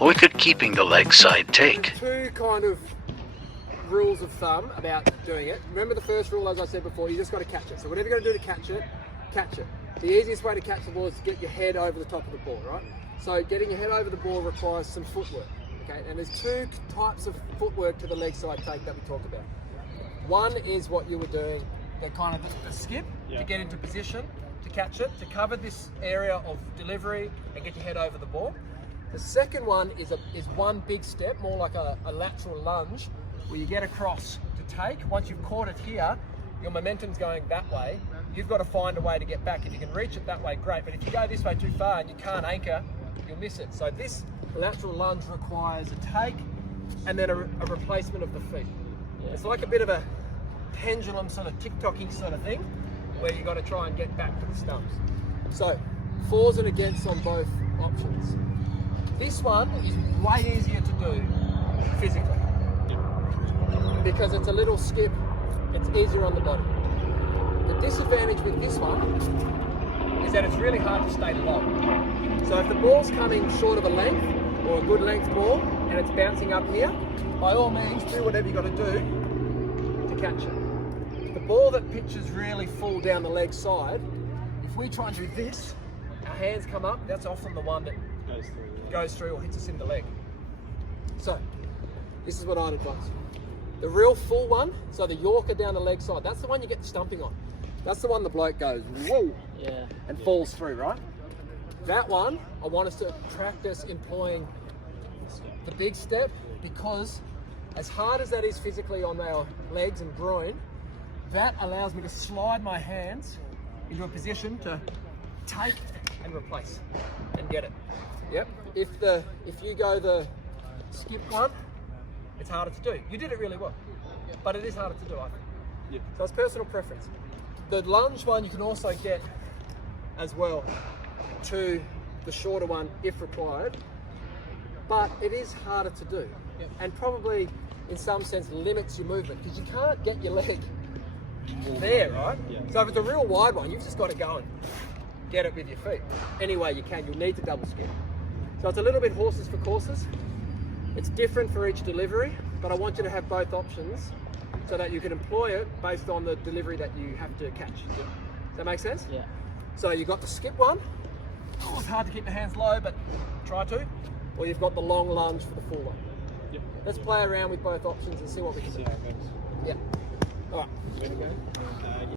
Wicket keeping the leg side take. Two kind of rules of thumb about doing it. Remember the first rule, as I said before, you just got to catch it. So whatever you're going to do to catch it, catch it. The easiest way to catch the ball is to get your head over the top of the ball, right? So getting your head over the ball requires some footwork, okay? And there's two types of footwork to the leg side take that we talked about. One is what you were doing, the kind of the skip to get into position, to catch it, to cover this area of delivery and get your head over the ball. The second one is one big step, more like a lateral lunge, where you get across to take. Once you've caught it here, your momentum's going that way. You've got to find a way to get back. If you can reach it that way, great. But if you go this way too far and you can't anchor, you'll miss it. So this lateral lunge requires a take and then a replacement of the feet. It's like a bit of a pendulum sort of tick-tocking sort of thing, where you've got to try and get back to the stumps. So, fors and against on both options. This one is way easier to do physically because it's a little skip, it's easier on the body. The disadvantage with this one is that it's really hard to stay low. So if the ball's coming short of a length or a good length ball and it's bouncing up here, by all means do whatever you've got to do to catch it. The ball that pitches really full down the leg side, if we try and do this, our hands come up, that's often the one that goes through or hits us in the leg. So, this is what I'd advise. The real full one, so the Yorker down the leg side, that's the one you get the stumping on. That's the one the bloke goes, whoa, and falls through, right? That one, I want us to practice employing the big step, because as hard as that is physically on our legs and groin, that allows me to slide my hands into a position to take and replace and get it. Yep. If you go the skip one, it's harder to do. You did it really well, but it is harder to do, I think. So it's personal preference. The lunge one you can also get as well to the shorter one if required, but it is harder to do and probably in some sense limits your movement because you can't get your leg there, right? So if it's a real wide one, you've just got to go and get it with your feet. Any way you can, you'll need to double skip. So it's a little bit horses for courses. It's different for each delivery, but I want you to have both options so that you can employ it based on the delivery that you have to catch. Does that make sense? Yeah. So you've got the skip one. Oh, it's hard to keep the hands low, but try to. Or you've got the long lunge for the full one. Let's play around with both options and see what we can do. Yeah. All right.